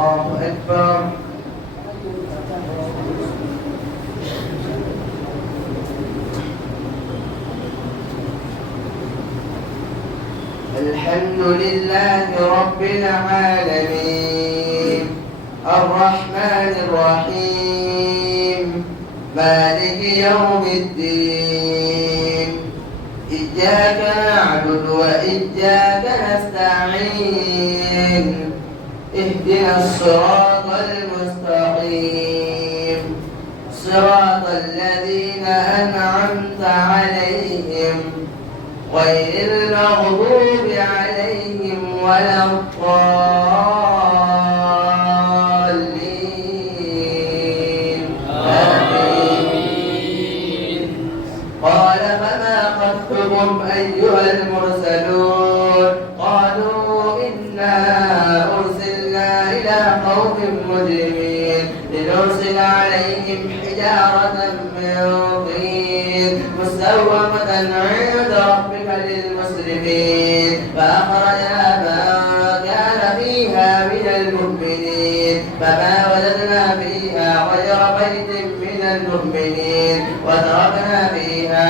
الله أكبر. الحمد لله رب العالمين الرحمن الرحيم مالك يوم الدين إياك نعبد وإياك نستعين اهدنا الصراط المستقيم صراط الذين أنعمت عليهم غير المغضوب عليهم ولا الضالين آمين. قال فما خطبكم أيها المرسلون قالوا إنا أرسلنا إلى قوم مجرمين لنرسل عليهم حجارة من طين مسومة عند ربك للمسرفين فأخرجنا من كان فيها من المؤمنين فما وجدنا فيها غير بيت من المؤمنين وتركنا فيها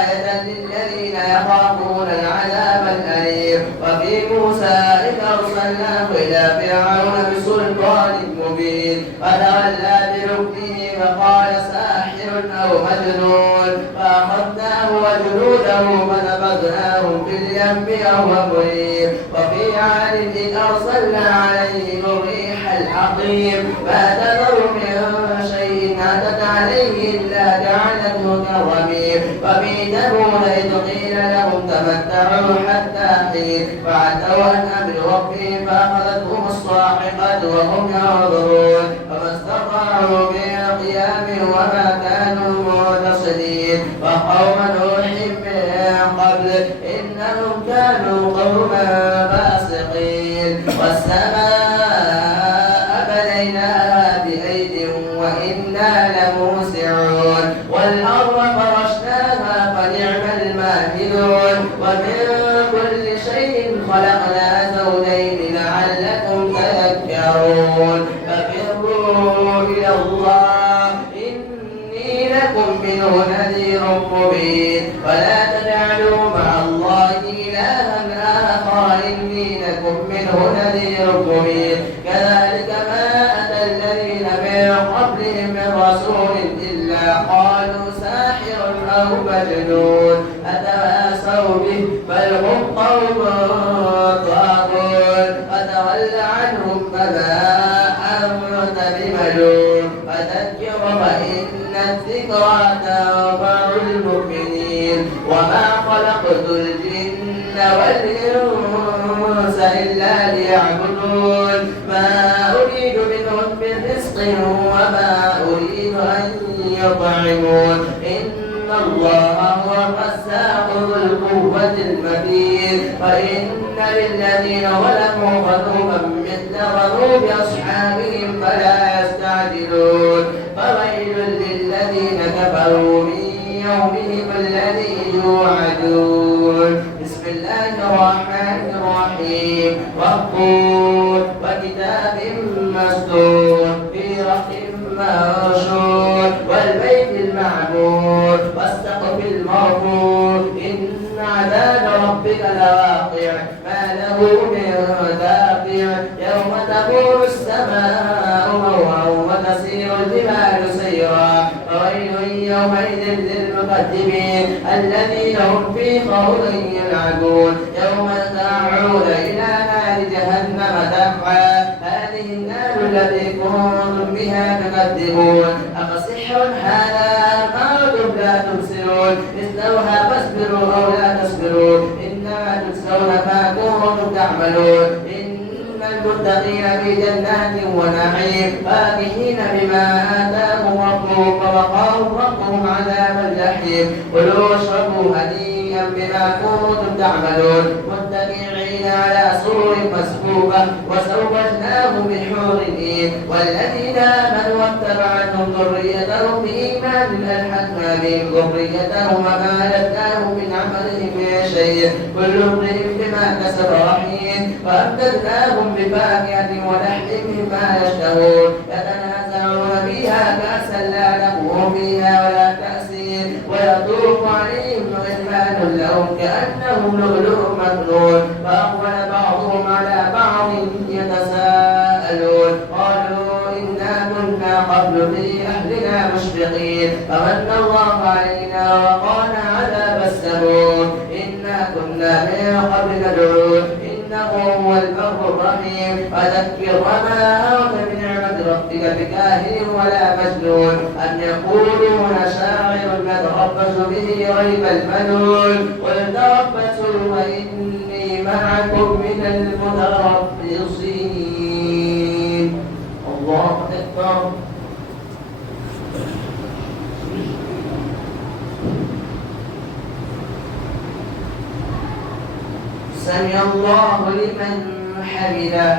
آية للذين يخافون العذاب الأليم. وفي موسى إذ أرسلناه إلى فرعون بسلطان مبين فتولى بركنه فقال ساحر أو مجنون فأخذناه وجنوده فنبذناهم في اليم وهو مليم. وفي عاد إذ أرسلنا عليهم الريح العقيم ما تذر من شيء أتت عليه إلا جعلته كالرميم. وفي ثمود إذ قيل لهم تمتعوا حتى حين فعتوا عن أمر ربهم فأخذتهم الصاعقة وهم ينظرون فما استطاعوا من قيام وما كانوا منتصرين. وقوم نوح من قبل إنهم كانوا قوما فاسقين. والسماء بنيناها بأيد وإنا لموسعون والأرض فرشناها فنعم الماهدون. ومن كل شيء خلقنا زوجين لعلكم تذكرون. ففروا إلى الله إني لكم منه نذير مبين. ولا تجعلوا مع الله إلها آخر إني لكم منه نذير مبين. كذلك ما أتى الذين من قبلهم من رسول إلا قالوا ساحر أو مجنون أتواصوا به بل هم قوم طاغون. فتول عنهم فما أنت بملوم فذكر فإن الذكرى تنفع المؤمنين. وما خلقت الجن والإنس إلا ليعبدون ما أريد منهم من رزق وما أريد أن يطعمون إن الله هو الرزاق ذو القوة المتين. فإن للذين ظلموا ذنوبا مثل ذنوب أصحابهم فلا يستعجلون. فويل للذين كفروا من يومهم الذي يوعدون. بسم الله الرحمن الرحيم. والطور وكتاب مسطور في رق منشور والبيت المعمور والسقف المرفوع إن عذاب ربك لواقع ما له من دافع يوم تكون السماء مورا وتسير الجبال سيرا. فويل يومئذ للمكذبين الذين هم في خوض يلعبون. يوم يدعون إلى نار جهنم دعا هذه النار التي كنتم بها تكذبون. أفسحر هذا ما أنتم لا تبصرون استوها فاصبروا أو لا تصبروا إنما تجزون ما كنتم تعملون. المتقين في جنات ونعيم فاكهين بما آتاهم ربهم ووقاهم ربهم عذاب الجحيم. كلوا واشربوا هنيئا بما كنتم تعملون متكئين على سرر مسفوفة وزوجناهم بحور عين. والذين آمنوا واتبعتهم ذريتهم بإيمان ألحقنا بهم ذريتهم وما ألتناهم من عملهم من شيء كل امرئ بما كسب رهين. وأمددناهم بفاكهة ولحم مما يشتهون يتنازعون فيها كأسا لا لغو فيها ولا تأثير ويطوف عليهم غلمان لهم كأنهم لؤلؤ مكنون. فأقبل بعضهم على بعض يتساءلون قالوا إنا كنا قبل في أهلنا مشفقين فمن الله علينا وقانا عذاب السموم إنا كنا من قبل ندعوه إنه هو البر الرحيم. فذكر وما أنت بنعمة ربك بكاهن ولا مجنون أم يقولون شاعر نتربص به ريب المنون قل تربصوا وإني معكم من المتربصين. الله أكبر. سمع الله لمن حمده.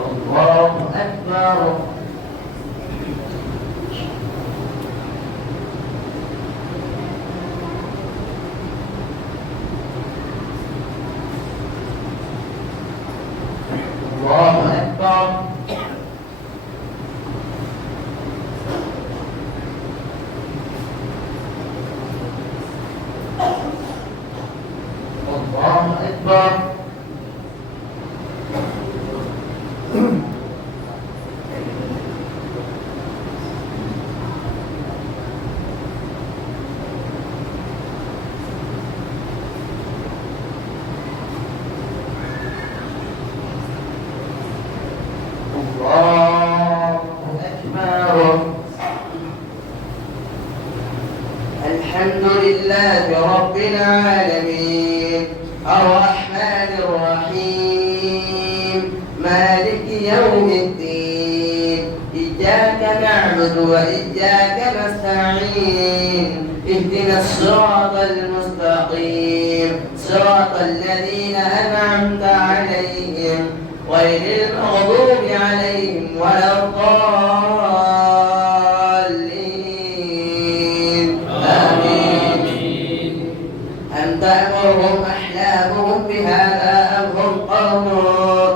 الله أكبر. الله أكبر. الله أكبر. الحمد لله رب العالمين الرحمن الرحيم مالك يوم الدين إياك نعبد وإياك نستعين اهدنا الصراط المستقيم صراط الذين أنعمت عليهم غير المغضوب عليهم ولا الضالين آمين. أم تأمرهم أحلامهم بهذا أم هم قوم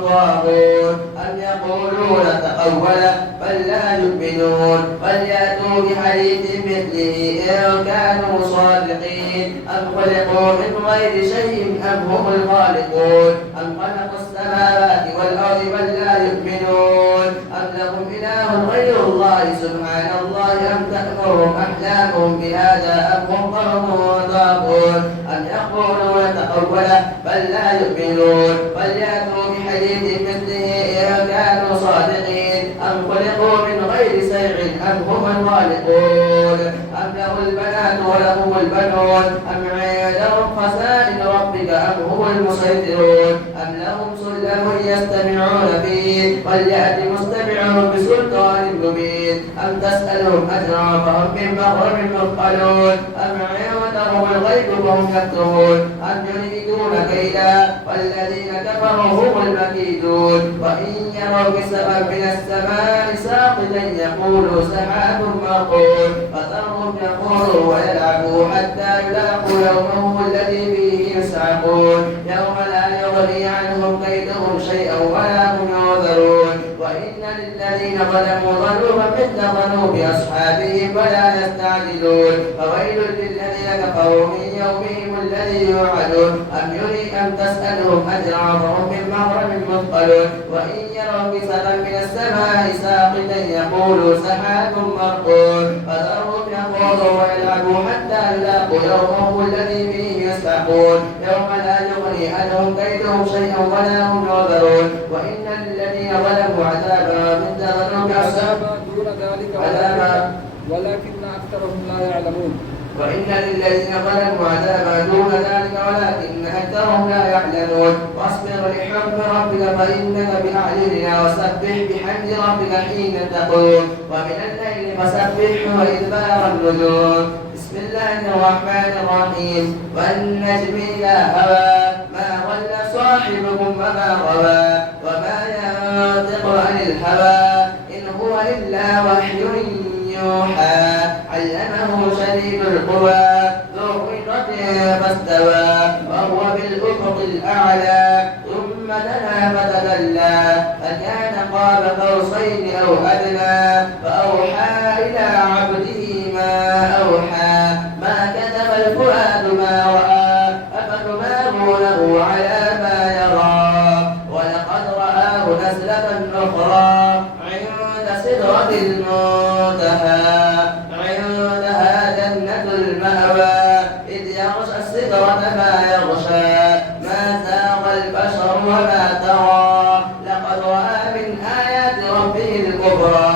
طاغون أم يقولون تقوله بل لا يؤمنون فليأتوا بحديث مثله إن كانوا صادقين أم خلقوا من غير شيء أم هم الخالقون أم خلقوا السماوات والأرض بل لا يؤمنون أم لهم إله غير الله سبحان الله أم تأمرهم أحلامهم بهذا أم هم قوم طاغون أم يقولون تقوله بل لا يؤمنون فليأتوا بحديث مثله إن كانوا صادقين أم خلقوا من غير شيء أم هم الخالقون أم له البنات ولهم البنون أم عندهم خزائن ربك أم هم المسيطرون أم لهم سلم يستمعون فيه فليأت مستمعهم بسلطان مبين أم تسألهم أجرا فهم من مغرم مثقلون أم عندهم الغيب فهم يكتبون أم يريدون كيدا والذين كفروا هم المكيدون وإن يروا كسفا من السماء ساقطا يقولوا سحاب مرقود فذرهم يقولوا ويلعبوا حتى يلاقوا يومهم الذي فيه يسعقون يوم لا يغني عنهم كيدهم شيئا ولا هم ينظرون وإن للذين ظلموا ظنوبا مثل ظنوب أصحابهم فلا يستعجلون فويل للذين كفروا من يومهم الذي يوعدون أم تسألهم أجرا فهم من مغرم مثقلون وإن يروا كسفا من السماء ساقطا يقولوا سحاب مرقود فذرهم يخوضوا ويلعبوا حتى يلاقوا يومهم الذي فيه يسعقون يوم لا يغني عنهم كيدهم شيئا ولا هم ينظرون وإن للذين ظلموا عذابا مثل ظنوب عذابا دون ذلك ولكن أكثرهم لا يعلمون وإن للذين ظلموا عذابا دون ذلك ولكن أكثرهم لا يعلمون واصبر لحكم ربك فإنك بأعيننا وسبح بحمد ربك حين تقوم ومن الليل فسبحه وإدبار النجوم. بسم بسم الله الرحمن الرحيم والنجم إذا هوى ما ضل صاحبكم وما غوى وما ينطق عن الهوى إن هو إلا وحي يوحى علمه شديد القوى ذو مرة فاستوى وهو بالأفق الأعلى ثم دنا فتدلى فكان قاب قوسين أو أدنى فأوحى إلى عبده ما أوحى ما كتب الفؤاد ما رأى أفتمارونه على ما يرى ولقد رآه نزلة أخرى عند سدرة المنتهى عندها جنة المأوى إذ يغشى السدرة ما يغشى ما زاغ البشر وما ترى لقد رأى من آيات ربه الكبرى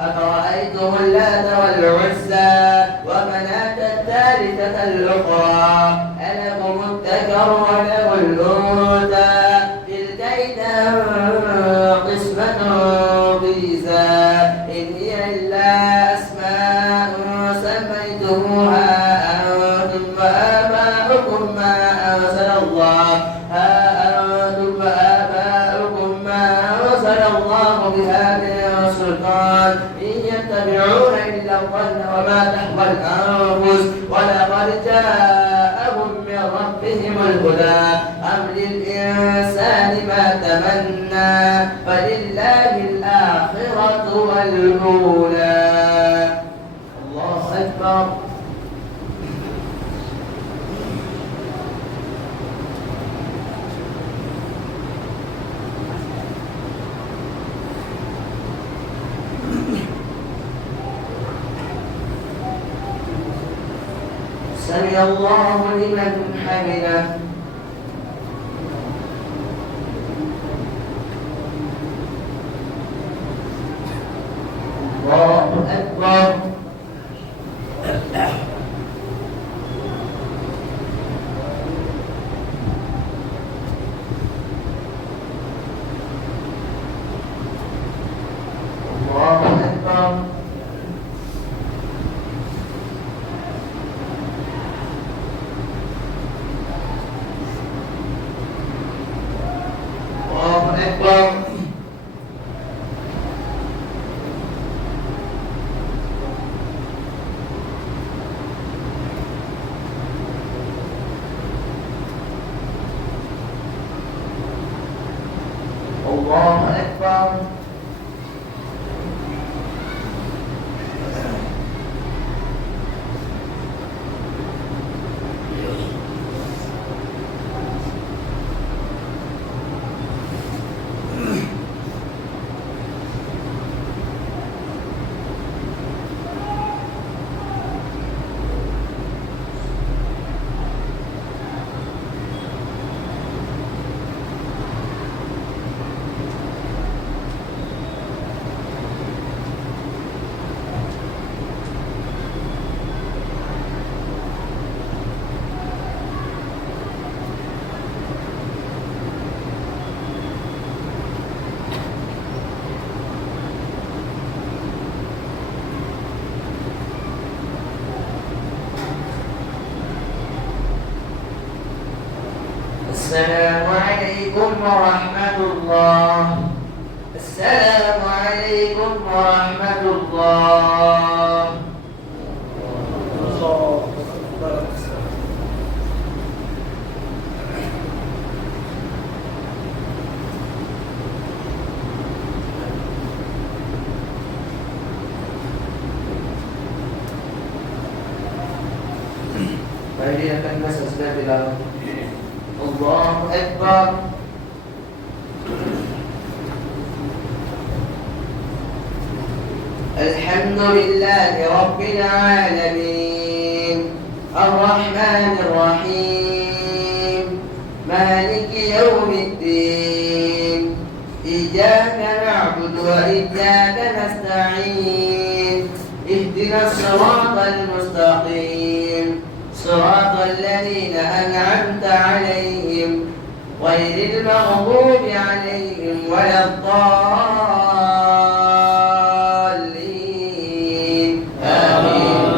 أفرأيتم اللات والعزى ومناة الثالثة الأخرى ألكم الذكر وله الأنثى تلك إذا قسمة ضيزى إن هي إلا أسماء سميتموها أنتم وآباؤكم ما أنزل الله بها من سلطان إن يتبعون إلا الظن وما تهوى الأنفس ولقد جاءهم من ربهم الهدى أم للإنسان ما تمنى فلله الآخرة والأولى الله أكبر سمع الله لمن حمده الله أكبر الله أكبر الله أكبر السلام عليكم ورحمة الله. السلام عليكم ورحمة الله. Baik, akan selesai bila Allahu Akbar. Alhamdulillahi Rabbil Alamin Ar-Rahmanir Rahim Maliki Yawmiddin Iyyaka na'budu wa iyyaka nasta'in Ihdinas siratal mustaqim صراط الذين أنعمت عليهم غير المغضوب عليهم ولا الضالين آمين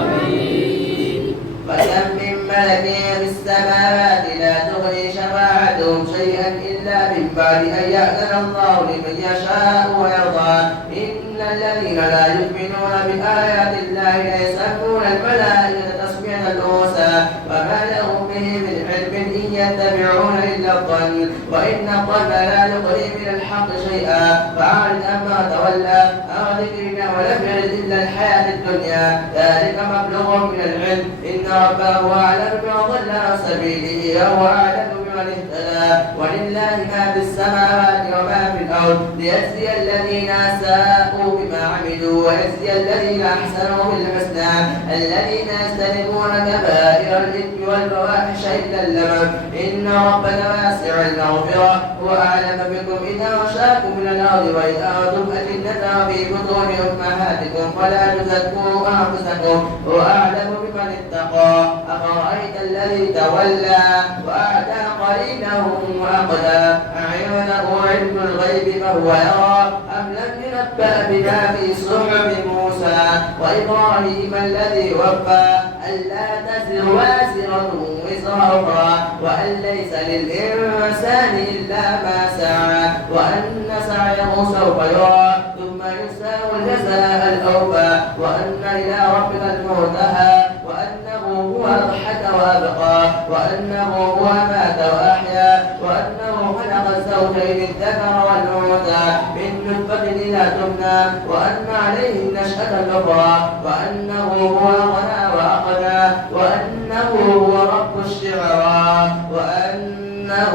شفاعتهم شيئا إلا من بعد أن يأذن الله لمن يشاء ويرضى. إن الذين لا يؤمنون بآيات الله لا يسمون الملائكة تسمية الأنثى وما لهم به من علم إن يتبعون إلا الظن وإن الظن لا يغني من الحق شيئا. فأعرض عما تولى عن ذكرنا ولم يرد إلا الحياة الدنيا ذلك مبلغ من العلم. إن ربه هو أعلم بمن ضل عن سبيله وهو أعلم بمن اهتدى. ولله ما في السماوات وما في الأرض ليجزي الذين أساءوا بما عملوا ويجزي الذين أحسنوا بالحسنى الذين يجتنبون كبائر الإثم والفواحش إلا اللمم. إن ربنا واسع المغفرة هو أعلم بكم إذا أنشأكم من الأرض وإذ أنتم أجنة في بطون أمهاتكم فلا تزكوا أنفسكم هو أعلم بمن اتقى. أفرأيت الذي تولى وأعتى قليله وأقدى أعنده علم الغيب فهو يرى أم لم ينبأ بما في صحف موسى وإبراهيم الذي وفى ألا تزر وازرة وزر أخرى وأن ليس للإنسان إلا ما سعى وأن سعيه سوف يرى ثم يجزاه الجزاء الأوفى وأن إلى ربك المنتهى وأنه هو أضحك وأبقى وأنه هو مات وأحيا وأنه خلق الزوجين الذكر والأنثى من نطفة إذا تمنى وأن عليه النشأة الأخرى وأنه هو أغنى وأقنى وأنه هو رب الشعرى وأنه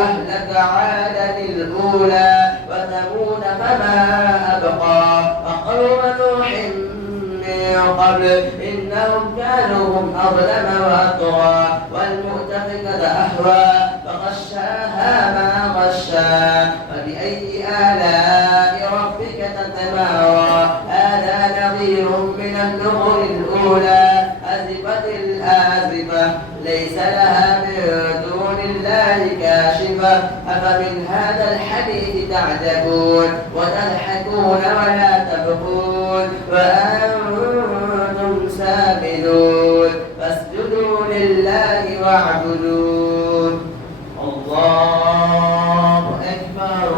أهلك عادا الأولى وثمود فما أبقى وقوم نوح من قبل إنهم كانوا هم أظلم وأطغى والمؤتفكة أهوى فغشاها ما غشى فبأي آلاء ربك تتمارى. هذا نظير من النذر الأولى أزفت الآزفة ليس لها من دون الله كاشفة. أفمن هذا الحديث تعجبون وتضحكون ولا تبكون وأنتم سامدون فاسجدوا لله واعبدوا. الله أكبر.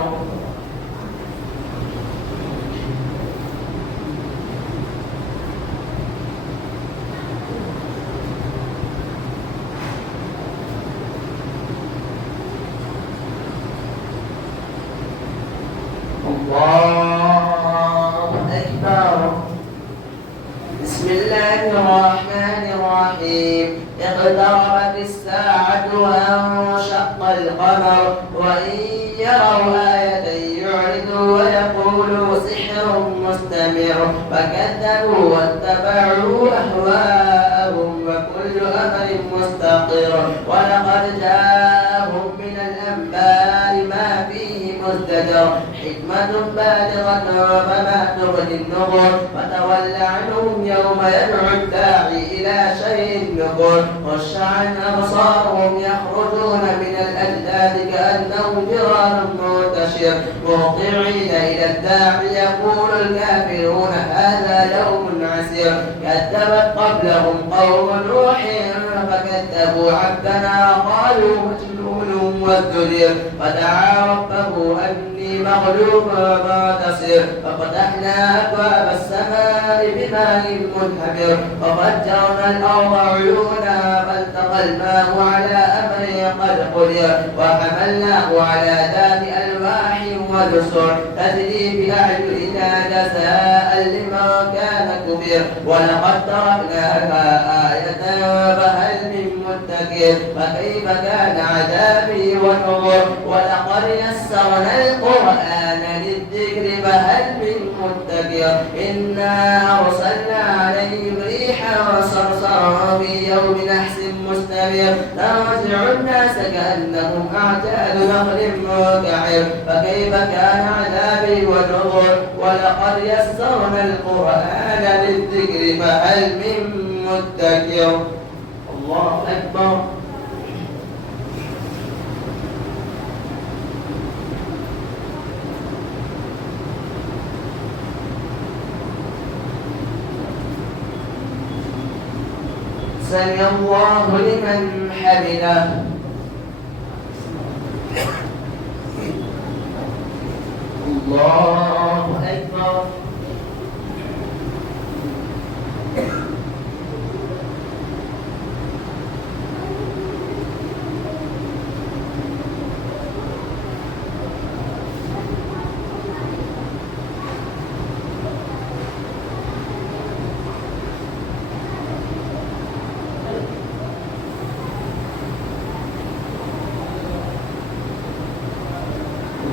الله أكبر. بسم الله الرحمن الرحيم. اقتربت الساعة وانشق القمر وإن يروا آية يعرضوا ويقولوا سحر مستمر فكذبوا واتبعوا أهواءهم وكل أمر مستقر. ولقد جاءهم من الأنباء ما فيه مزدجر حكمة بالغة فما تغني النظر فتول عنهم يوم يدعو الداعي إلى شيء نكر خشعا أبصارهم يخرجون من الأجداث كأنهم جراد منتشر مهطعين إلى الداعي يقول الكافرون هذا يوم عسير. كذبت قبلهم قوم نوح فكذبوا عبدنا قالوا مجنون وازدجر فدعا ربه أني مغلوب فانتصر ففتحنا أبواب السماء بماء منهمر وفجرنا الأرض عيونا فالتقى الماء على أمر قد قدر وحملناه على ذات ألواح ودسر تجري بأعيننا جزاء لمن كان كبير. ولقد تركناها آية فهل من مدكر فكيف كان عذابي ونذر. ولقد يسرنا القرآن للذكر فهل من مدكر. إنا أرسلنا عليهم ريحا صرصرا في يوم نحس مستمر تنزع الناس كأنهم أعجاز نخل منقعر فكيف كان عذابي ونذر. ولقد يسرنا القرآن للذكر فهل من مدكر. الله أكبر. سمع الله لمن حمده. الله أكبر.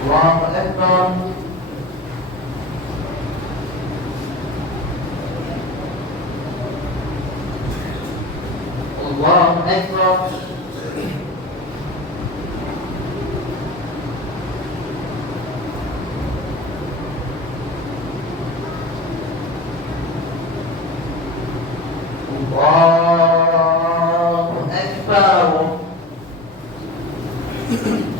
الله أكبر. الله أكبر. الله أكبر.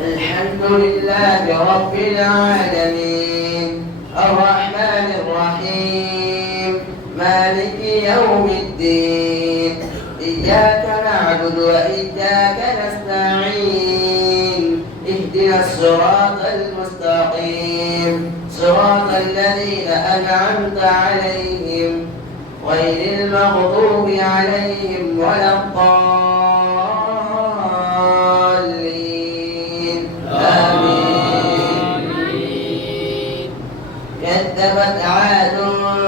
الحمد لله رب العالمين الرحمن الرحيم مالك يوم الدين إياك نعبد وإياك نستعين اهدنا الصراط المستقيم صراط الذين أنعمت عليهم غير المغضوب عليهم ولا الضالين آمين. كذبت عاد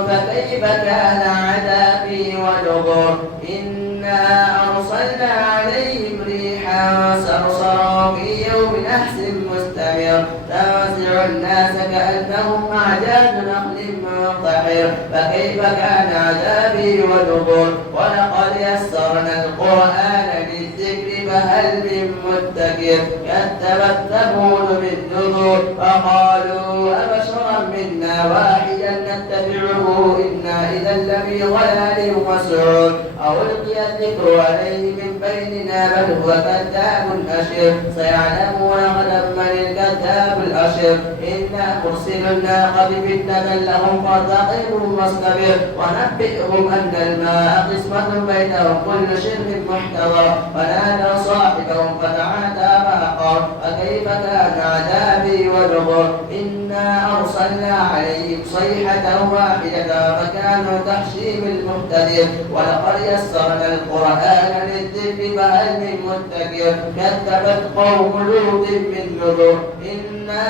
فكيف كان عذابي ونذر إنا أرسلنا عليهم ريحا صرصرا في يوم نحس مستمر تنزع الناس كأنهم أعجاز نخل منقعر فكيف كان عذابي ونذر ولقد يسرنا القرآن للذكر فهل من مدكر كذبت ثمود بالنذر فقالوا أبشرا منا واحدا نتبعه إنا إذا لفي ضلال وسعر ألقي الذكر عليه من بيننا بل هو كذاب أشر سيعلمون غدا من الكذاب الأشر إنا مرسل الناقة فتنة لهم فارتقبوا واصطبر ونبئهم أن الماء قسمة بينهم كل شرب محتضر فنادوا صاحبهم فتعاتى فعقر فكيف كان عذابي ونذر إنا أرسلنا عليهم صيحة واحدة فكانوا كحشيم المهتدر ولقد يسرنا القرآن للذكر فهل من مدكر كذبت قوم لوط بالنذر إنا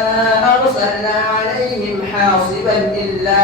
أرسلنا عليهم حاصبا إلا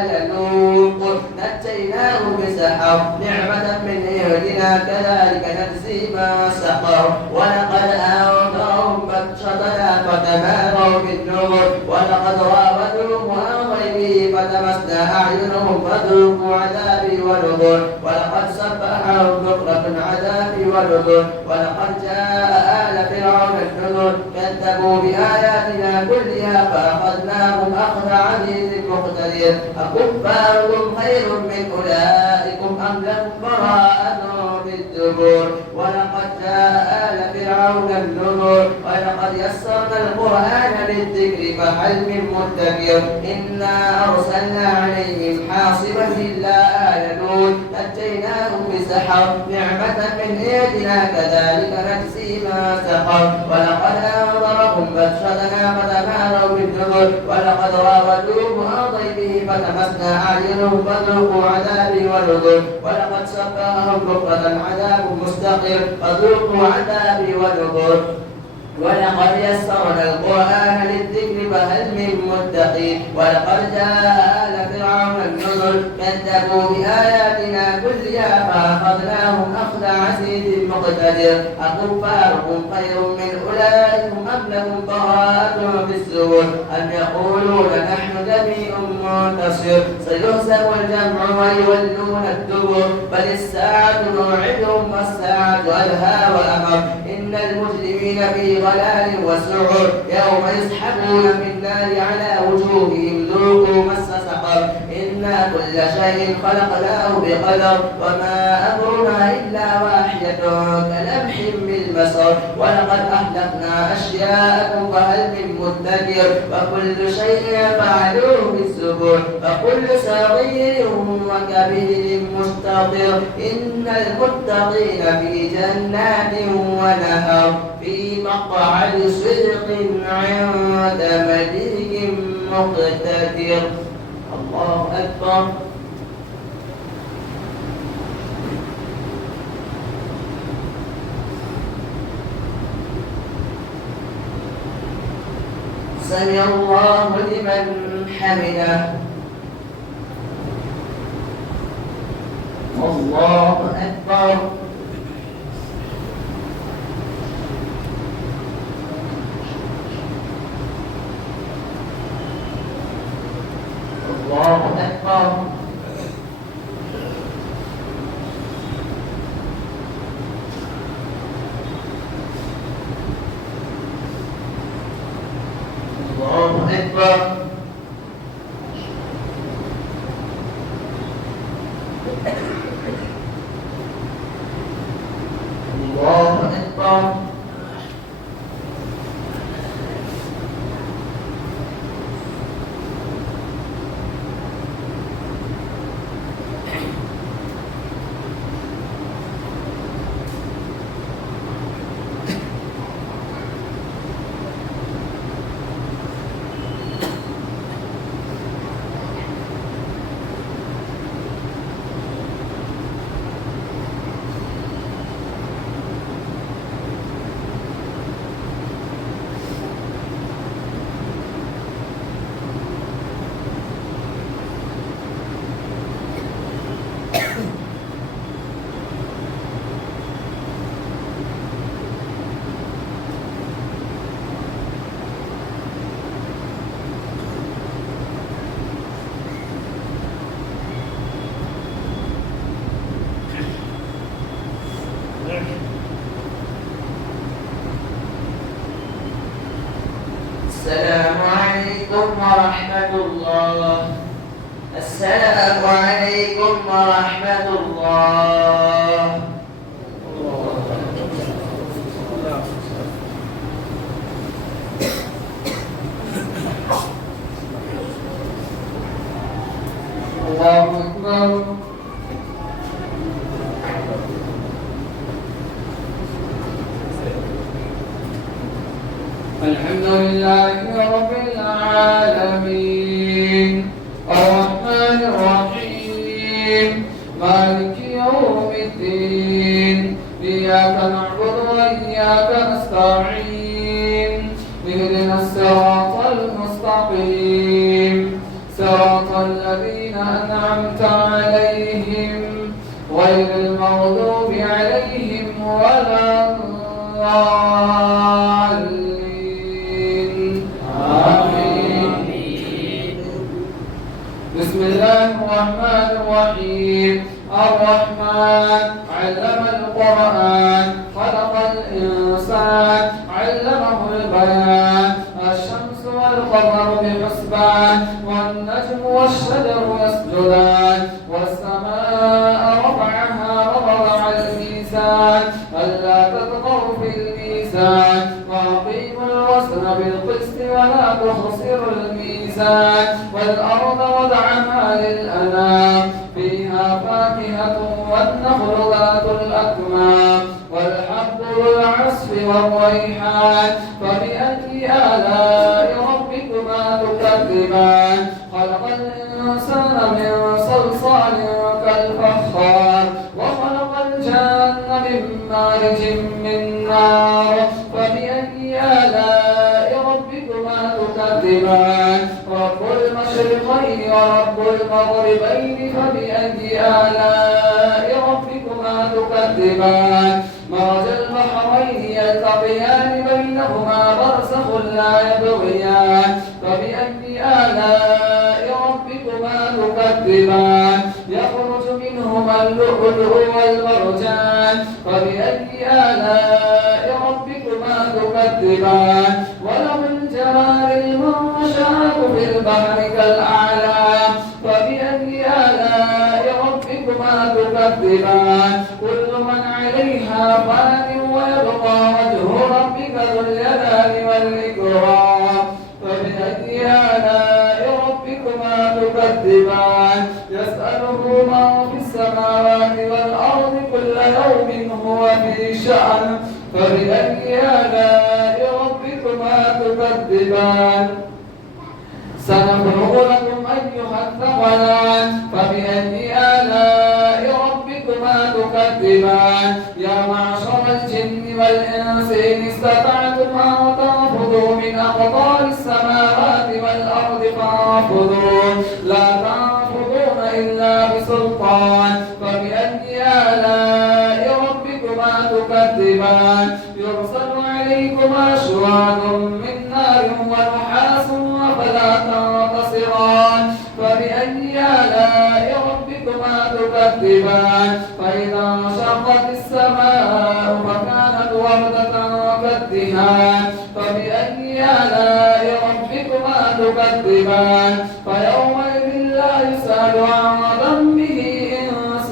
آل لوط نجيناهم بسحر نعمة من عندنا كذلك نجزي ما سحر ولقد أنذرهم بطشتنا فتماروا بالنذر ولقد راودوه عن غيبه فتمسنا أعينهم فذوقوا عذابي ونذر ولقد سبحهم بكرة عذابي ونذر ولقد جاء آل فرعون النذر كذبوا بآياتنا كلها فأخذناهم أخذ عزيز مقتدر أكفاركم خير من أولئكم أم لكم براءة بالزبور ولقد جاء آل فرعون النذر ولقد يسرنا القرآن للذكر فهل من مدكر إنا أرسلنا عليهم حاصبا إلا آل لوط نجيناهم بسحر نعمة من عندنا كذلك نجزي ما سحر ولقد أنذرهم بطشتنا فتماروا بالنذر ولقد راودوه عن ضيفه فتمسنا أعينهم فذوقوا عذابي ونذر ولقد سبحهم بكرة عذاب مستقر فذوقوا عذابي ونذر ولقد يسرنا القرآن للذكر فهل من مدكر ولقد جاء آل فرعون النذر كذبوا بآياتنا كلها فأخذناهم أخذ عزيز مقتدر أكفاركم خير من أولئكم أم لهم براءة في الزبر أم يقولون نحن جميع منتصر سيهزم الجمع ويولون الدبر بل الساعة موعدهم والساعة أدهى وأمر إن المجرمين في ضلال وسعر يوم يسحبون في النار على وجوههم ذوقوا مس سقر إنا كل شيء خلقناه بقدر وما أمرنا إلا واحدة كلمح بالبصر ولقد أهلكنا أشياءكم فهل من مدكر وكل شيء فعلوه بالزبر وكل صغير وكبير مستطر إن المتقين في جنات ونهر في مقعد صدق عند مليك مقتدر. الله أكبر. سمع الله لمن حمده. الله أكبر. الله أكبر. الله أكبر. الله أكبر. السلام عليكم ورحمة الله. السلام عليكم ورحمة الله. الله أكبر. الحمد لله رب العالمين الرحمن الرحيم مالك يوم الدين إياك نعبد وإياك نستعين اهدنا الصراط المستقيم صراط الذين أنعمت عليهم غير المغضوب عليهم ولا الضالين. آمين. بسم الله الرحمن الرحيم الرحمن علم القرآن خلق الإنسان علمه البيان الشمس والقمر بحسبان والنجم والشجر يسجدان والسماء رفعها ووضع الميزان ألا تطغوا في الميزان وأقيموا الوزن بالقسط ولا تخسروا الميزان والأرض وضعها للأنام فيها فاكهة والنخل ذات الأكمام والحب ذو العصف والريحان فبأي آلاء ربكما تكذبان خلق الإنسان من صلصال كالفخار وخلق الجن من مارج من نار فبأي آلاء ربكما تكذبان رب المشرقين ورب المغربين فبأي آلاء ربكما تكذبان مرج البحرين يلتقيان بينهما برزخ لا يبغيان فبأي آلاء ربكما تكذبان يخرج منهما اللؤلؤ والمرجان فبأي آلاء ربكما تكذبان وله الجوار المنشآت في البحر كالأعلام فبأي آلاء ربكما تكذبان كل من عليها فان ويبقى وجه ربك ذو الجلال والإكرام فبأي آلاء ربكما تكذبان يسأله من في السماوات والأرض كل يوم هو في شأن فبأي آلاء تكذبان سنفرغ لكم أيها الثقلان فبأي آلاء ربكما تكذبان يا معشر الجن والإنس إن استطعتم أن تنفذوا من أقطار السماوات والأرض فانفذوا لا تنفذون إلا بسلطان فبأي آلاء ربكما تكذبان يرسل عليكما شواظ من نار ونحاس فلا تنتصران فبأي آلاء ربكما تكذبان فإذا انشقت السماء فكانت وردة كالدهان فبأي آلاء ربكما تكذبان فيومئذ لا يسأل عن ذنبه إنس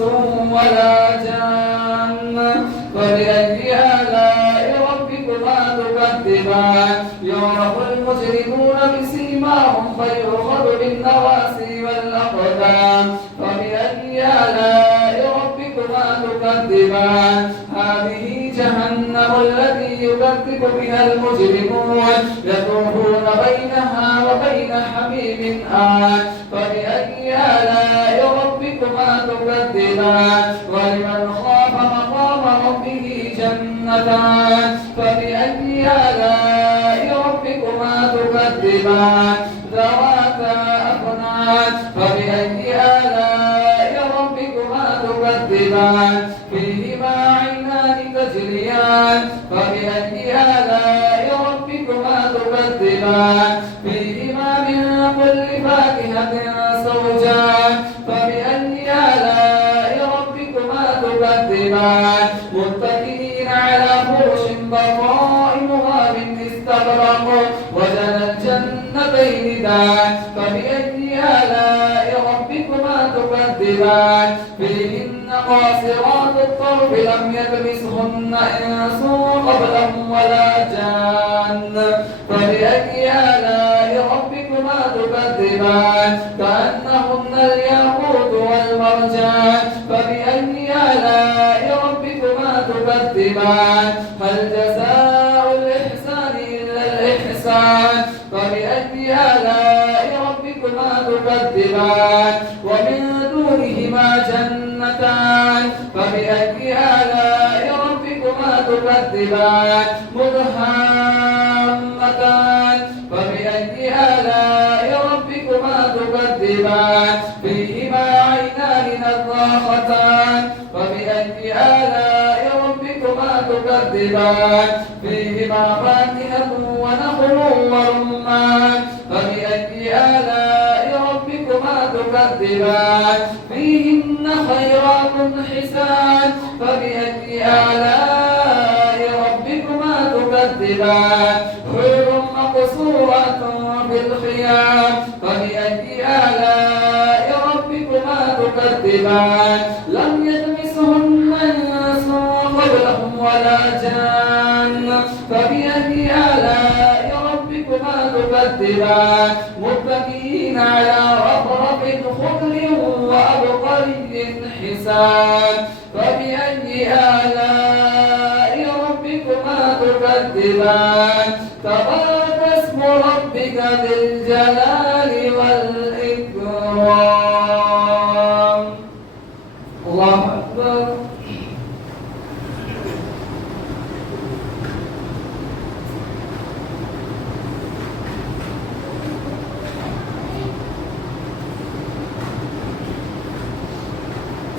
ولا جان فبأي آلاء ربكما تكذبان يعرف المجرمون بسيماهم فيؤخذ بالنواسي والأقدام فبأي آلاء ربكما تكذبان هذه جهنم التي يكذب بها المجرمون يطوفون بينها وبين حميم آن فبأي آلاء ربكما تكذبان ولمن خاف مقام ربه جنتان فبأي آلاء ربكما تكذبان ذواتا أفنان فبأي آلاء ربكما تكذبان فيهما عينان تجريان فبأي آلاء ربكما تكذبان فيهما من كل فاكهة زوجان فبأي آلاء ربكما تكذبان متكئين على فرش بطائنها من استبرق وجنى الجنتين دان فبأي آلاء ربكما تكذبان فيهن قاصرات الطرف لم يطمثهن إنس قبلهم ولا جان فبأي آلاء ربكما تكذبان كأنهن الياقوت والمرجان فبأي آلاء ربكما تكذبان هل جزاء الإحسان إلا الإحسان فبأي آلاء ربكما تكذبان ومن دونهما جنتان فبأي آلاء ربكما تكذبان مدهامتان فبأي آلاء ربكما تكذبان فيهما عينان نضاختان فبأي آلاء ربكما تكذبان فيهما فاكهة ونخل ورمان فبأي آلاء ربكما تكذبان فيهن خيرات حسان فبأي آلاء ربكما تكذبان حور مقصورات في الخيام فبأي آلاء ربكما تكذبان لم يطمثهن إنس قبلهم ولا جان فبأي آلاء ربكما تكذبان متكئين على رفرف خضر وأبقري حسان فبأي آلاء ربكما تكذبان تبارك اسم ربك ذي الجلال والإكرام الله أكبر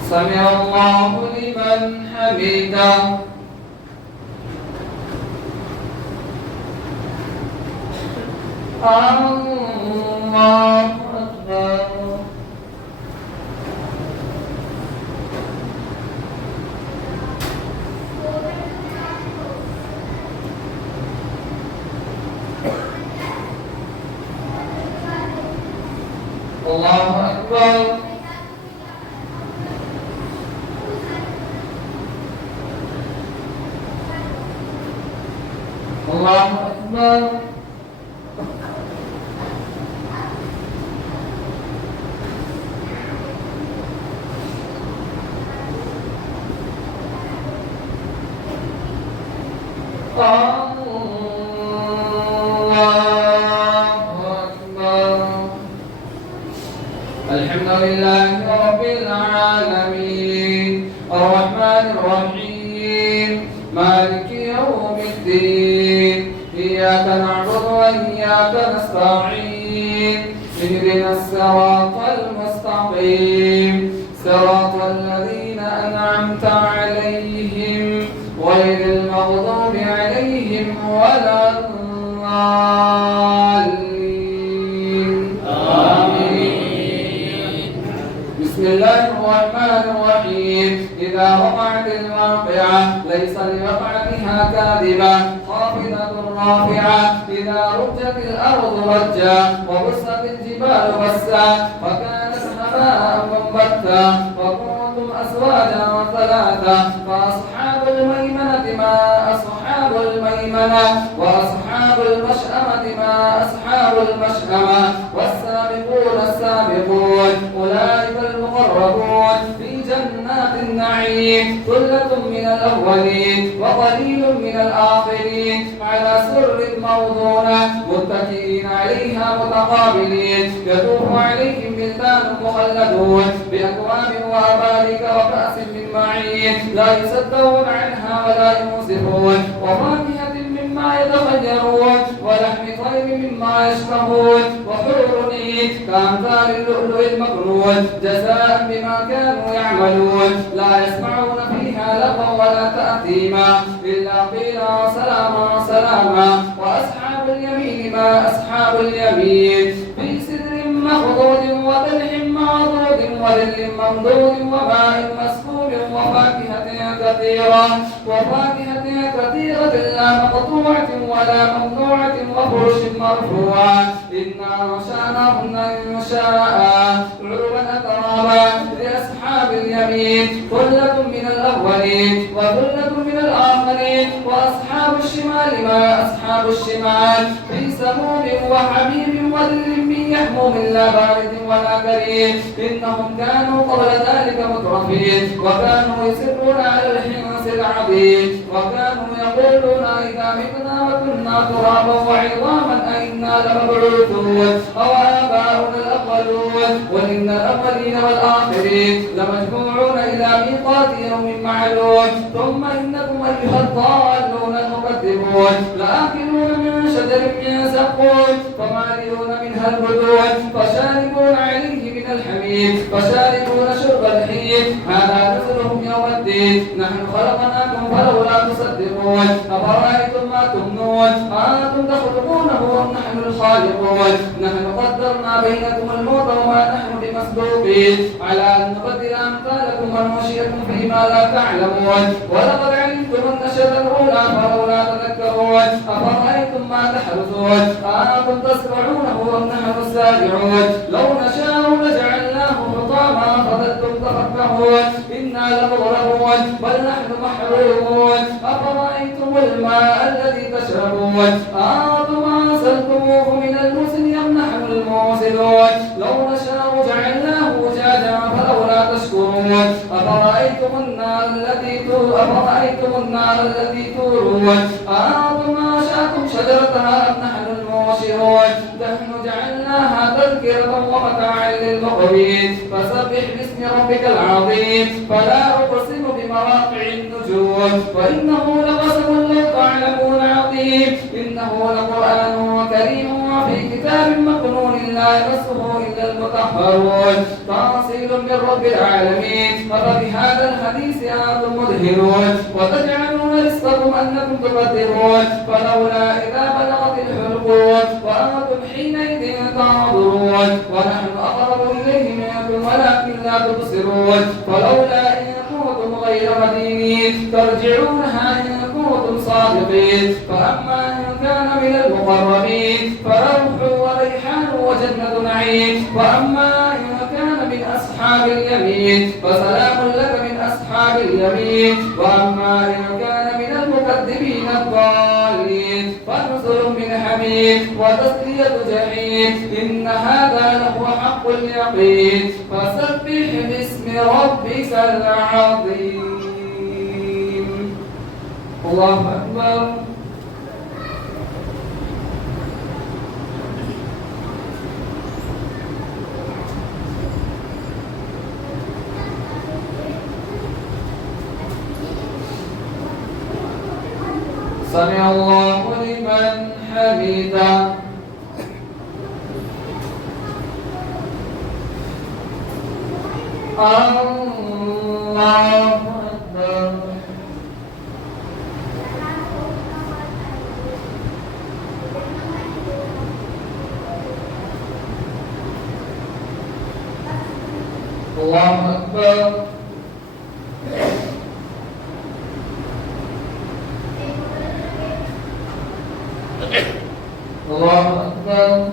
سمع الله لمن حمده الله أكبر الله أكبر الله أكبر الله الحمد لله رب العالمين الرحمن الرحيم مالك يوم الدين إياك نعبد وإياك نستعين اهدنا الصراط المستقيم صراط الذين أنعمت عليهم غير المغضوب عليهم ولا الضالين آمين. بسم الله الرحمن الرحيم إذا وقعت الواقعة ليس لوقعتها كاذبة خافضة رافعة إذا رجت الأرض رجا وبست الجبال بسا وكانت هباء منبتا وكنتم أزواجا ثلاثة فأصحاب الميمنة ما أصحاب الميمنة وأصحاب المشأمة ما أصحاب المشأمة والسابقون السابقون أولئك المقربون في جنات النعيم ثلة من الأولين وقليل من الآخرين على سر موضونة متكئين عليها متقابلين يطوف عليهم بلدان مخلدون بأكواب وأباريك وكأس من معين لا يصدقون عنها ولا ينصفون وفاكهة مما يتخيرون ولحم طير مما يشتهون وحور عين كأمثال اللؤلؤ المكنون جزاء بما كانوا يعملون لا يسمعون فيها لغوا ولا تأثيما إلا قيلا سلاما سلاما وأصحاب اليمين ما أصحاب اليمين في سدر مخضود وطلح معضود وظل ممدود وماء مسكوب وفاكهة كثيرة لا مقطوعة ولا ممنوعة وفرش مرفوعة إنا أنشأناهن إنشاء عربا أترابا لأصحاب اليمين ثلة من الأولين وثلة من الآخرين وأصحاب الشمال ما أصحاب الشمال في سموم وحميم وظل من يحموم لا بارد ولا كريم إنهم كانوا قبل ذلك مترفين وكانوا يصرون على الحنس العظيم وكانوا يقولون إذا متنا وكنا ترابا وعظاما أئنا لمبعوثون أو آباؤنا الأولون وإن الأولين والآخرين لمجموعون إلى ميقات يوم معلوم ثم إنكم أيها الضالون المكذبون لآكلون من شجر من زقوم فمالئون منها البطون فشاربون عليه من الحميم فشاربون شرب الحين هذا نزلهم يوم الدين نحن خلقناكم فلولا تصدقون أفرأيتم ما تمنون أنتم تخلقونه أم نحن الخالقون نحن قدرنا بينكم الموت وما نحن بمسبوقين على أن نبدل أمثالكم وننشئكم فيما لا تعلمون ولقد علمتم النشأة الأولى فلولا تذكرون أفرأيتم ما تحرثون أنتم تزرعونه أم نحن الزارعون لو نشاء لجعلناه حطاما فظلتم تفكهون إنا لمغرمون بل نحن محرومون أفرأيتم الماء الذي تشربون أنتم أنزلتموه من المزن أم نحن الموزنون لو نشاء جعلناه أجاجا فلولا تشكرون أفرأيتم النار التي تورون أنتم أنشأتم شجرتها أم نحن المنشرون نحن جعلناها تذكرة ومتاعا للمقوين فسبح باسم ربك العظيم فلا أقسم بمواقع النجوم وإنه لقسم لو تعلمون عظيم إنه لقرآن كريم وفي كتاب مكنون لا يمسه إلا المطهرون تنزيل من رب العالمين فبهذا الحديث أنتم مدهنون وتجعلون رزقكم أنكم تقدرون فلولا إذا بلغت الحلقون وأنتم حينئذ تنظرون ونحن أقرب إليه منكم ولكن لا تبصرون فلولا إن كنتم غير مدينين ترجعونها إن كنتم صادقين فأما إن كان من المقربين فروح وريحان وجنة نعيم وأما إن كان من أصحاب اليمين فسلام لك من أصحاب اليمين وأما إن كان من المكذبين الضالين فنزل من حميم وتسلية جحيم إن هذا لهو حق اليقين فسبح باسم ربك العظيم الله أكبر سمع الله لمن حمده. الله أكبر. الله أكبر. الله أكبر.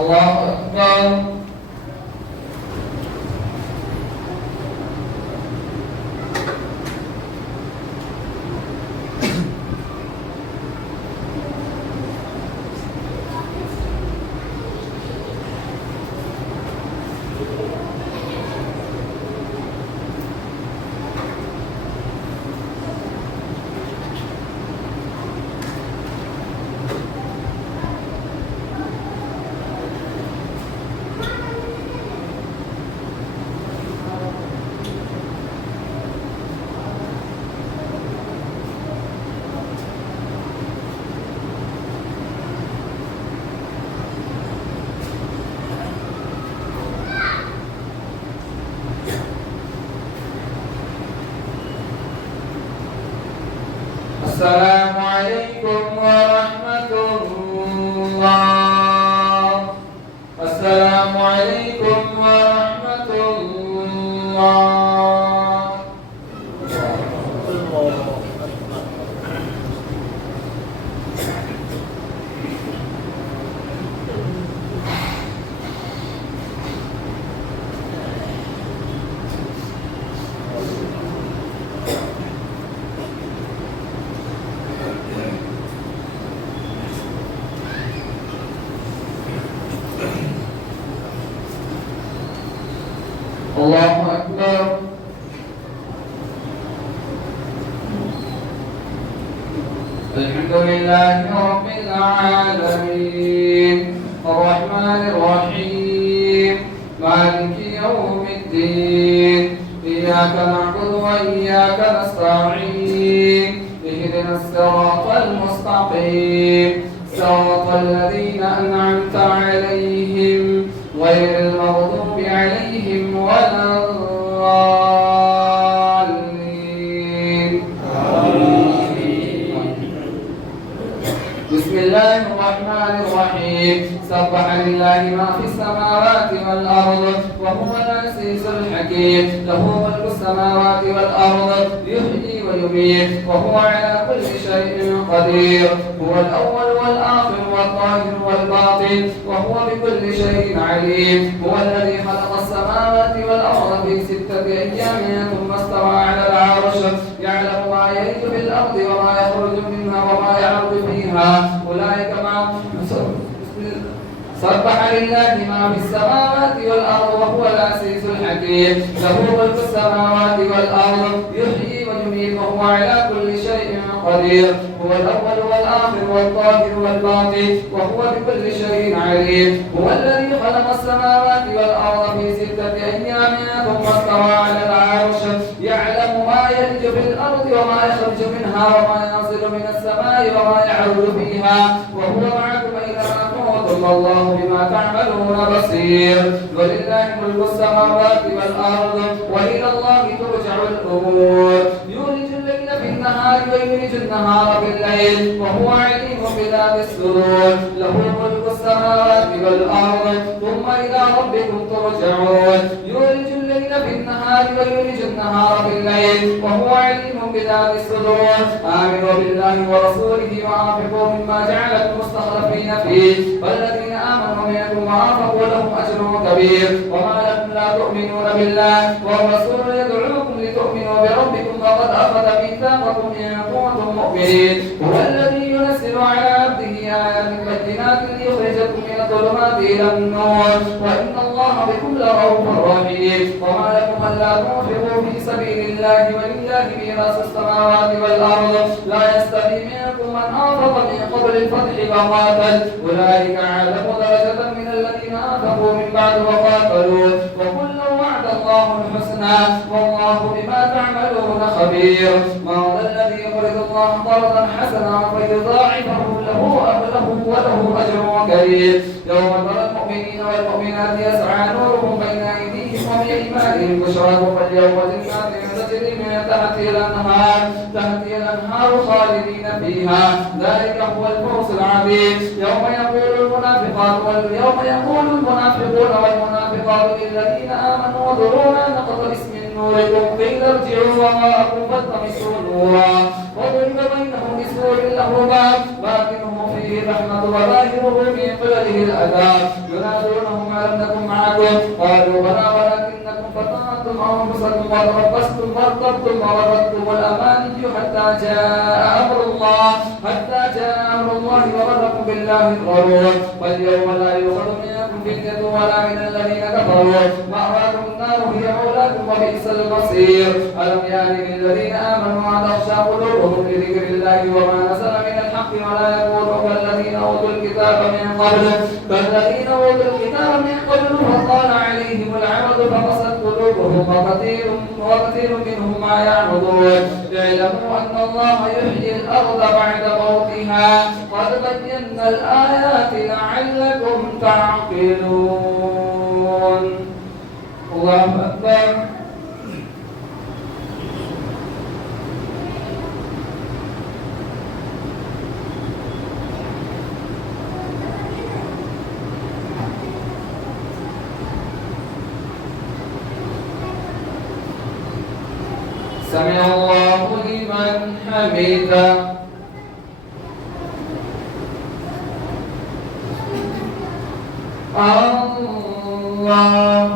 الله أكبر. السلام عليكم ورحمة الله. السلام عليكم ورحمة الله. الله أكبر. الحمد لله رب العالمين الرحمن الرحيم مالك يوم الدين إياك نعبد وإياك نستعين اهدنا الصراط المستقيم صراط الذين أنعمت عليهم غير المغضوب عليهم ولا الضالين. بسم الله الرحمن الرحيم سبح لله ما في السماوات والأرض وهو العزيز الحكيم له ملك السماوات والأرض يحيي ويميت وهو على كل شيء قدير هو الأول والآخر والظاهر والباطن وهو بكل شيء عليم هو الذي خلق السماوات والأرض في 6 أيام ثم استوى على العرش يعلم ما يلج في الأرض وما يخرج منها وما يعرج فيها أولئك مع سبح لله ما في السماوات والأرض وهو العزيز الحكيم له ملك السماوات والأرض يحيي ويميت وهو على كل شيء قدير هو الأول والآخر والظاهر والباطن وهو بكل شيء عليم هو الذي خلق السماوات والأرض في 6 أيام ثم استوى على العرش يعلم ما يلج في الأرض وما يخرج منها وما ينزل من السماء وما يعرج فيها وهو معكم أينما كنتم والله بما تعملون بصير ولله ملك السماوات والأرض وإلى الله ترجع الأمور يولج الليل في النهار ويولج النهار في الليل وهو عليم بذات الصدور له ملك السماوات والأرض ثم إلى ربكم ترجعون يولج الليل في النهار ويولج النهار في الليل وهو عليم بذات الصدور آمنوا بالله ورسوله وأنفقوا مما جعلكم مستخلفين فيه والذين آمنوا منكم وأنفقوا لهم أجر كبير وما لكم لا تؤمنون بالله والرسول يدعوكم لتؤمنوا بربكم وقد أخذ ميثاقكم إن كنتم مؤمنين هو الذي ينزل على عبده آيات بينات ليخرجكم من الظلمات إلى النور وإن الله بكم لرؤوف رحيم. وما لكم ألا تنفقوا في سبيل الله ولله ميراث السماوات والأرض لا يستوي منكم من أنفق من قبل الفتح وقاتل أولئك أعلم درجة من الذين أنفقوا من بعد وقاتلوا وكلا وعد الله الحسنى والله بما تعملون خبير. ما ذا الذي يقرض الله قرضا حسنا فيضاعفه وله أجر كريم. يوم ترى المؤمنين والمؤمنات يسعى نورهم بين أيديهم وبأيمانهم بشراكم اليوم جنات تجري من تحتها الأنهار خالدين فيها ذلك هو الفوز العظيم. يوم يقول المنافقون والمنافقات للذين آمنوا انظرونا نقتبس من نوركم قيل ارجعوا وراءكم فالتمسوا نورا وضرب بينهم بسور له باب باطنه فيه الرحمة وظاهره من قبله العذاب ينادونهم ألم نكن معكم قالوا بلى ولكنكم فتنتم أنفسكم وتربصتم وارتبتم وغرتكم الأماني حتى جاء أمر الله وغركم بالله الغرور. واليوم لا يؤخذ منكم فدية ولا من الذين كفروا مأواكم النار هي مولاكم وبئس المصير. ألم يأن للذين آمنوا أن تخشع قلوبهم لذكر الله وما نزل من الحق ولا يكونوا كالذين أوتوا الكتاب من قبل فطال عليهم العمد فقست قلوبهم وكثير منهم ما يعبدون. اعلموا أن الله يحيي الأرض بعد موتها قد بينا الآيات لعلكم تعقلون. الله أكبر. سمع الله لمن حمده. الله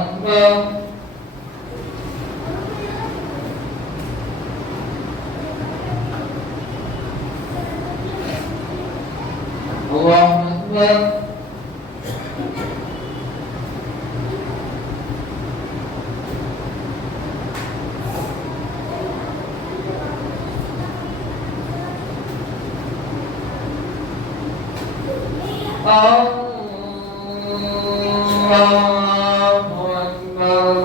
أكبر. الله أكبر. الله أكبر.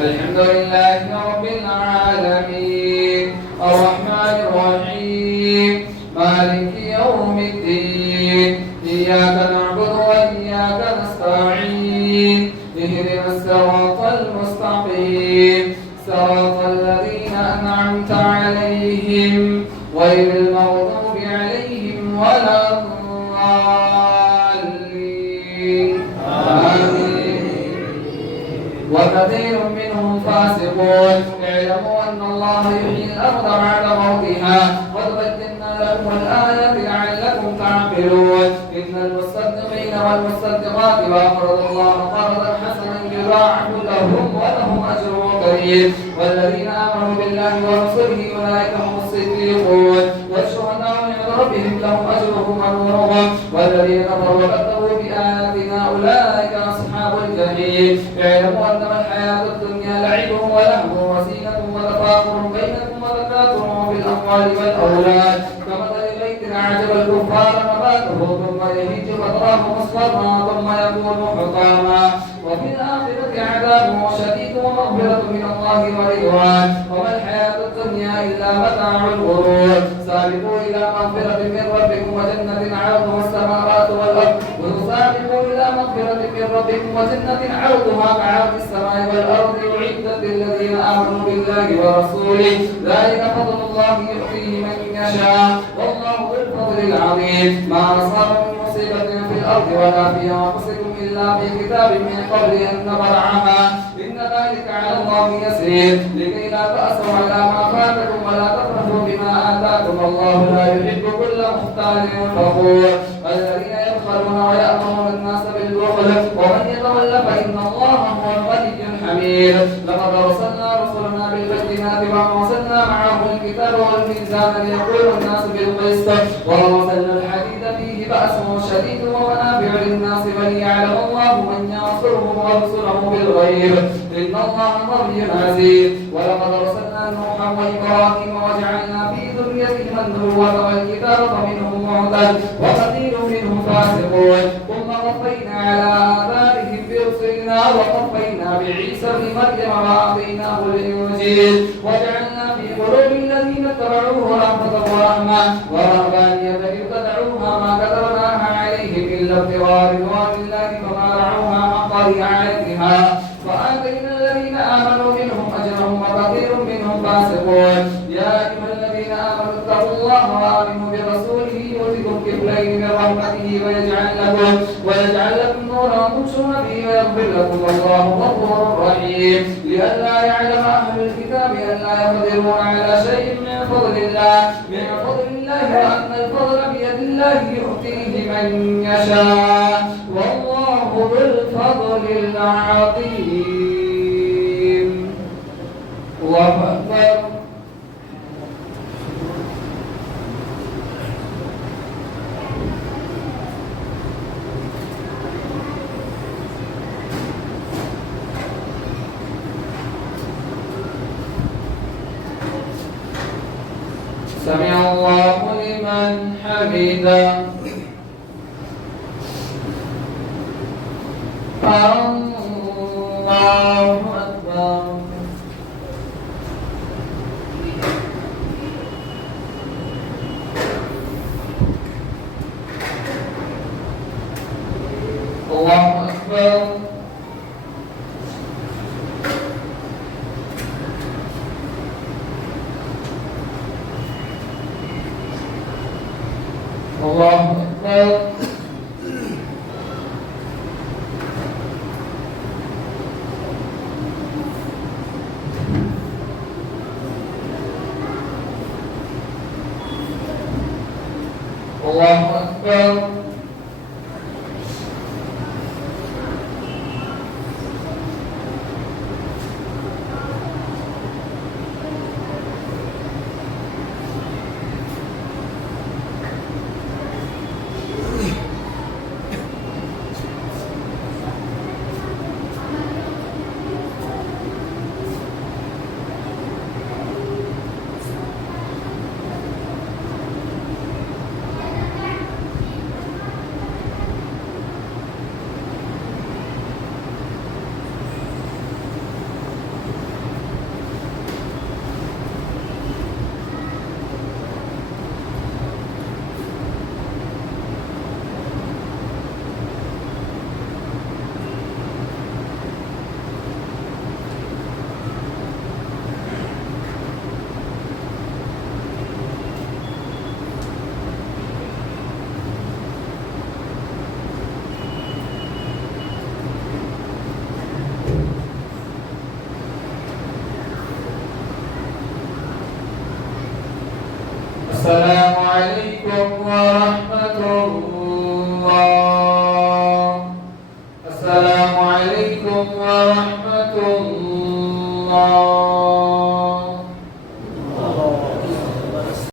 الحمد لله رب العالمين الرحمن الرحيم مالك يوم الدين إياك نعبد وإياك نستعين اهدنا الصراط المستقيم صراط الذين أنعمت عليهم غير المغضوب عليهم ولا الضالين آمين. وكثير منهم فاسقون. اعلموا أن الله يحيي الأرض بعد موتها قد بينا لكم الآيات لعلكم تعقلون. إن المصدقين والمصدقات وأقرضوا الله قرضا حسنا يضاعف لهم ولهم أجر كريم. والذين آمنوا بالله ورسله أولئك هم الصديقون والشهداء عند ربهم لهم أجرهم ونورهم. والذين كفروا وكذبوا بآياتنا أولئك أصحاب الجحيم. اعلموا أنما الحياة الدنيا لعب ولهو وزينة وتفاخر بينكم وتكاثر في الأموال والأولاد كمثل بيت أعجب الكفار نباته ثم يهيج فتراه مصفرا ثم يكون حطاما وفي الآخرة عذاب شديد ومغفرة من الله ورضوان وما الحياة الدنيا إلا متاع الغرور. سابقوا إلى مغفرة من ربكم وجنة عرضها السماوات والأرض وسابقوا إلى مغفرة من ربكم وجنة عرضها كعرض السماء والأرض أعدت للذين آمنوا بالله ورسوله ذلك فضل الله يؤتيه من يشاء والله ذو الفضل العظيم. ما أصاب من مصيبة في الأرض ولا في أنفسكم إلا في كتاب من قبل أن نبرعها إن ذلك على الله يسير لكي لا تأسوا على ما فاتكم ولا تفرحوا بما آتاكم الله لا يحب كل مختال فخور الذين يبخلون ويأمرون الناس بالبخل ومن يتولى فإن الله هو الغني الحميد لقد أرسلنا رسلنا بالبينات وأرسلنا معهم الكتاب والميزان ليقول الناس بالقسط وأرسلنا الحديد فيه بأس شديد ومنافع للناس وليعلم الله من ينصره ورسله بالغيب إن الله قوي عزيز ولقد أرسلنا نوحا وإبراهيم وجعلنا في ذريتهما النبوة والكتاب فمنهم معتد وكثير منهم فاسقون ثم قفينا على آثارهم برسلنا وقفينا بعيسى ابن مريم وأعطيناه الإنجيل وجعلنا في قلوب الذين اتبعوه رأفة ورحمة ورهبانية ابتدعوها ما كتبناها عليهم إلا ابتغاء رضوان الله فما رعوها حق رعايتها وآتينا الذين آمنوا منهم أجرهم وكثير منهم فاسقون يا أيها الذين آمنوا اتقوا الله وآمنوا برسوله يؤتكم كفلين من رحمته ويجعل لكم نورا تمشون به ويغفر لكم والله غفور رحيم لئلا يعلم أهل الكتاب ألا يقدرون على شيء من فضل الله وأن الفضل بيد الله يؤتيه من يشاء والله ذو الفضل العظيم. الله أكبر. سمع الله لمن حمده. الله أكبر. الله أكبر. الله أكبر. الله أكبر. السلام عليكم ورحمة الله. السلام عليكم ورحمة الله.